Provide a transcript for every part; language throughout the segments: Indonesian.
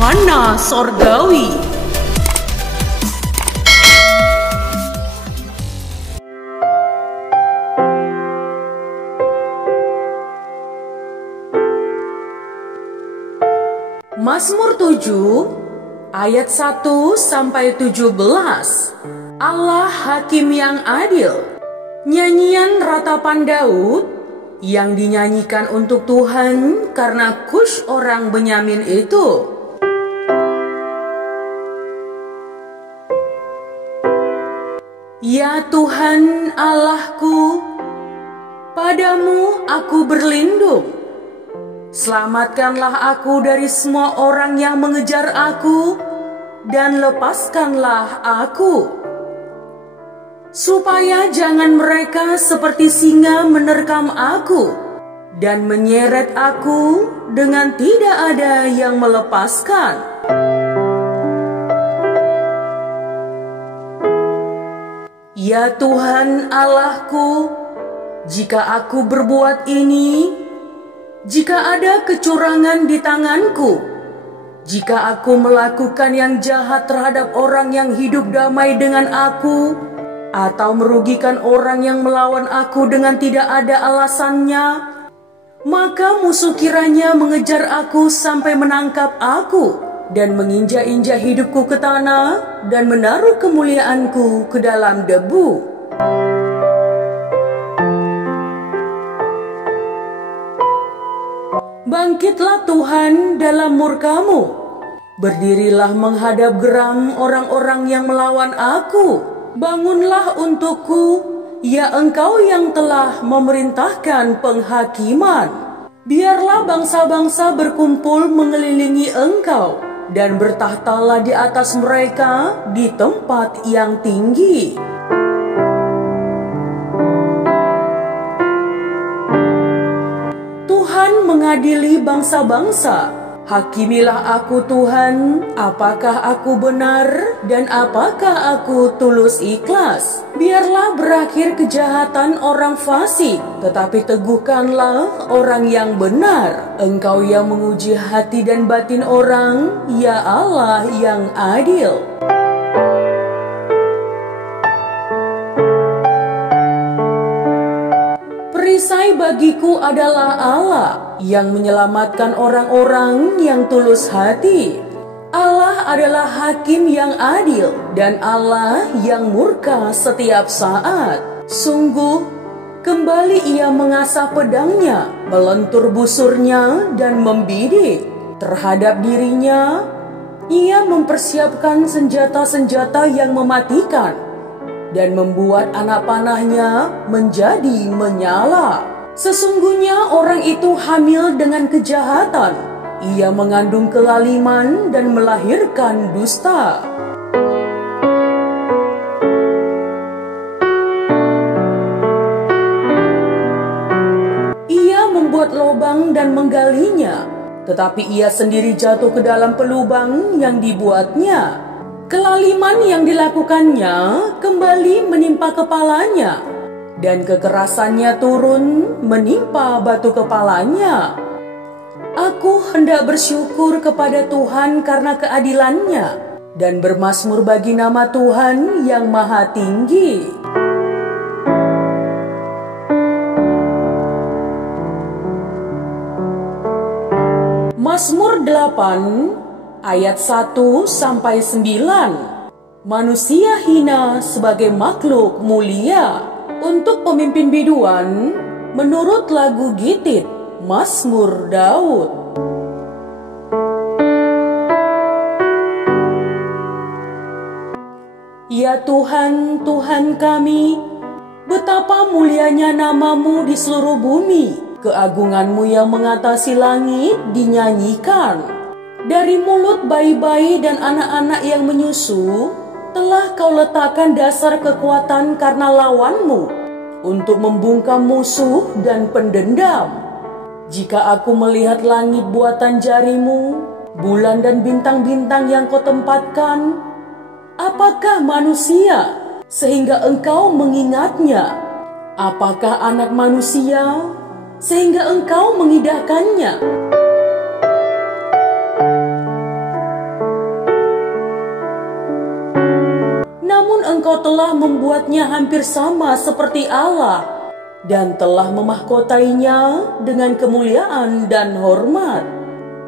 Mana Sorgawi. Mazmur 7 ayat 1 sampai 17. Allah hakim yang adil. Nyanyian ratapan Daud yang dinyanyikan untuk Tuhan karena Kush orang Benyamin itu. Ya Tuhan Allahku, padamu aku berlindung. Selamatkanlah aku dari semua orang yang mengejar aku, dan lepaskanlah aku, supaya jangan mereka seperti singa menerkam aku, dan menyeret aku dengan tidak ada yang melepaskan. Ya Tuhan Allahku, jika aku berbuat ini, jika ada kecurangan di tanganku, jika aku melakukan yang jahat terhadap orang yang hidup damai dengan aku, atau merugikan orang yang melawan aku dengan tidak ada alasannya, maka musuh kiranya mengejar aku sampai menangkap aku, dan menginjak-injak hidupku ke tanah, dan menaruh kemuliaanku ke dalam debu. Bangkitlah Tuhan dalam murka-Mu, berdirilah menghadap geram orang-orang yang melawan aku. Bangunlah untukku, ya Engkau yang telah memerintahkan penghakiman. Biarlah bangsa-bangsa berkumpul mengelilingi Engkau, dan bertahtalah di atas mereka di tempat yang tinggi. Mengadili bangsa-bangsa. Hakimilah aku Tuhan, apakah aku benar dan apakah aku tulus ikhlas. Biarlah berakhir kejahatan orang fasik, tetapi teguhkanlah orang yang benar. Engkau yang menguji hati dan batin orang, ya Allah yang adil. Perisai bagiku adalah Allah yang menyelamatkan orang-orang yang tulus hati. Allah adalah hakim yang adil dan Allah yang murka setiap saat. Sungguh, kembali ia mengasah pedangnya, melentur busurnya dan membidik. Terhadap dirinya, ia mempersiapkan senjata-senjata yang mematikan, dan membuat anak panahnya menjadi menyala. Sesungguhnya orang itu hamil dengan kejahatan. Ia mengandung kelaliman dan melahirkan dusta. Ia membuat lubang dan menggalinya, tetapi ia sendiri jatuh ke dalam pelubang yang dibuatnya. Kelaliman yang dilakukannya kembali menimpa kepalanya, dan kekerasannya turun menimpa batu kepalanya. Aku hendak bersyukur kepada Tuhan karena keadilannya, dan bermazmur bagi nama Tuhan yang maha tinggi. Mazmur 8 ayat 1 sampai 9. Manusia hina sebagai makhluk mulia. Untuk pemimpin biduan, menurut lagu Gitit, Mazmur Daud. Ya Tuhan, Tuhan kami, betapa mulianya nama-Mu di seluruh bumi. Keagungan-Mu yang mengatasi langit dinyanyikan. Dari mulut bayi-bayi dan anak-anak yang menyusu, telah Kau letakkan dasar kekuatan karena lawan-Mu, untuk membungkam musuh dan pendendam. Jika aku melihat langit buatan jari-Mu, bulan dan bintang-bintang yang Kau tempatkan, apakah manusia sehingga Engkau mengingatnya? Apakah anak manusia sehingga Engkau mengindahkannya? Engkau telah membuatnya hampir sama seperti Allah dan telah memahkotainya dengan kemuliaan dan hormat.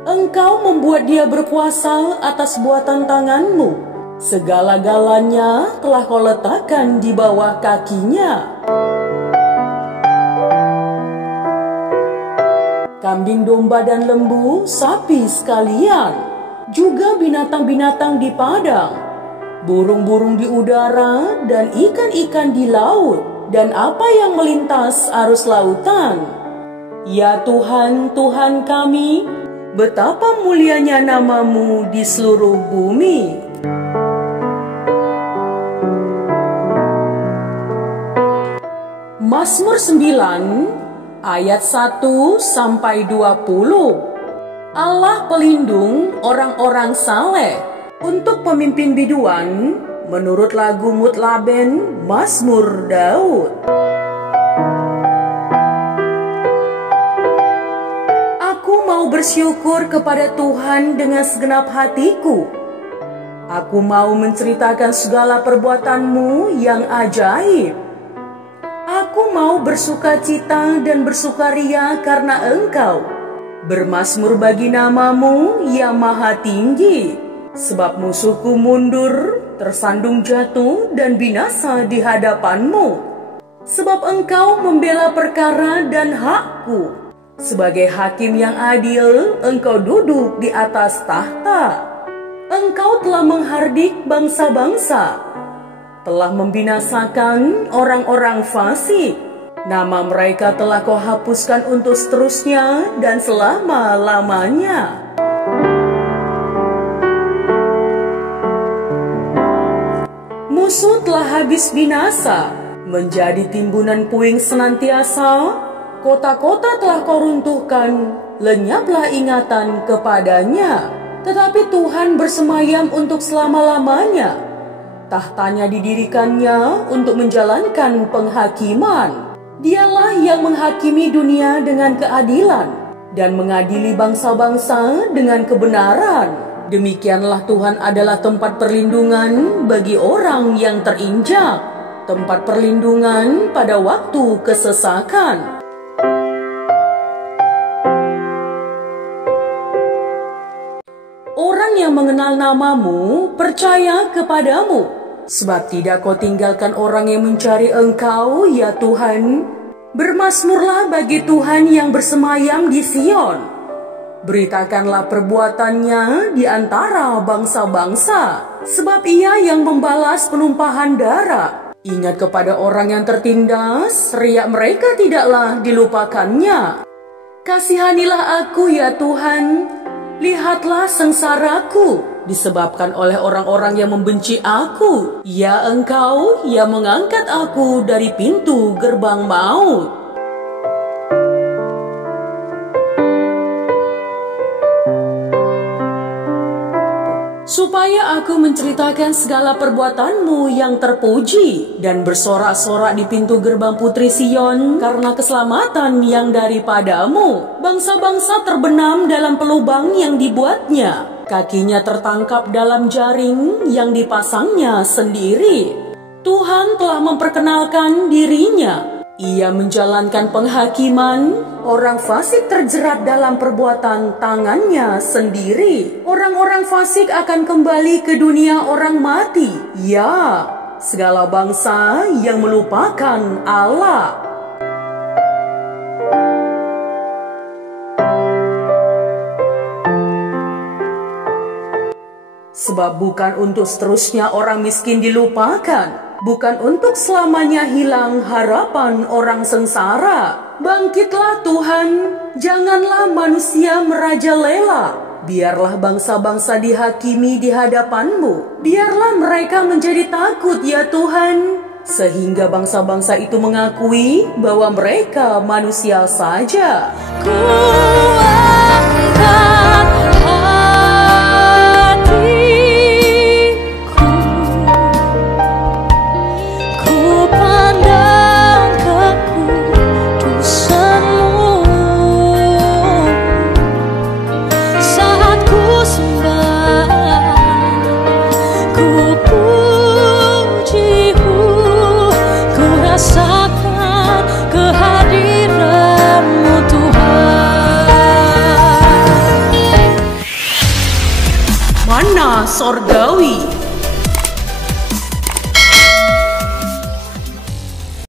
Engkau membuat dia berkuasa atas buatan tanganmu. Segala-galanya telah kau letakkan di bawah kakinya. Kambing domba dan lembu, sapi sekalian, juga binatang-binatang di padang, burung-burung di udara, dan ikan-ikan di laut, dan apa yang melintas arus lautan. Ya Tuhan, Tuhan kami, betapa mulianya nama-Mu di seluruh bumi. Mazmur 9 ayat 1 sampai 20. Allah pelindung orang-orang saleh. Untuk pemimpin biduan, menurut lagu Mutlaben, Mazmur Daud. Aku mau bersyukur kepada Tuhan dengan segenap hatiku. Aku mau menceritakan segala perbuatan-Mu yang ajaib. Aku mau bersukacita dan bersukaria karena Engkau. Bermazmur bagi nama-Mu yang maha tinggi. Sebab musuhku mundur, tersandung jatuh, dan binasa di hadapan-Mu. Sebab Engkau membela perkara dan hakku. Sebagai hakim yang adil, Engkau duduk di atas tahta. Engkau telah menghardik bangsa-bangsa, telah membinasakan orang-orang fasik. Nama mereka telah Kau hapuskan untuk seterusnya dan selama-lamanya. Musuh telah habis binasa, menjadi timbunan puing senantiasa. Kota-kota telah Kau runtuhkan, lenyaplah ingatan kepadanya. Tetapi Tuhan bersemayam untuk selama-lamanya. Tahtanya didirikannya untuk menjalankan penghakiman. Dialah yang menghakimi dunia dengan keadilan dan mengadili bangsa-bangsa dengan kebenaran. Demikianlah Tuhan adalah tempat perlindungan bagi orang yang terinjak, tempat perlindungan pada waktu kesesakan. Orang yang mengenal nama-Mu percaya kepadamu, sebab tidak Kau tinggalkan orang yang mencari Engkau, ya Tuhan. Bermazmurlah bagi Tuhan yang bersemayam di Sion. Beritakanlah perbuatannya di antara bangsa-bangsa, sebab Ia yang membalas penumpahan darah. Ingat kepada orang yang tertindas, riak mereka tidaklah dilupakannya. Kasihanilah aku, ya Tuhan. Lihatlah sengsaraku, disebabkan oleh orang-orang yang membenci aku. Ya Engkau yang mengangkat aku dari pintu gerbang maut. Supaya aku menceritakan segala perbuatan-Mu yang terpuji dan bersorak-sorak di pintu gerbang Putri Sion karena keselamatan yang daripada-Mu. Bangsa-bangsa terbenam dalam pelubang yang dibuatnya. Kakinya tertangkap dalam jaring yang dipasangnya sendiri. Tuhan telah memperkenalkan diri-Nya. Ia menjalankan penghakiman. Orang fasik terjerat dalam perbuatan tangannya sendiri. Orang-orang fasik akan kembali ke dunia orang mati. Ya, segala bangsa yang melupakan Allah. Sebab bukan untuk seterusnya orang miskin dilupakan, bukan untuk selamanya hilang harapan orang sengsara. Bangkitlah Tuhan, janganlah manusia merajalela. Biarlah bangsa-bangsa dihakimi di hadapan-Mu. Biarlah mereka menjadi takut, ya Tuhan, sehingga bangsa-bangsa itu mengakui bahwa mereka manusia saja. Ku angkat hatiku, ku pandang kekudusan-Mu saat ku sembah, ku puji mana sorgawi.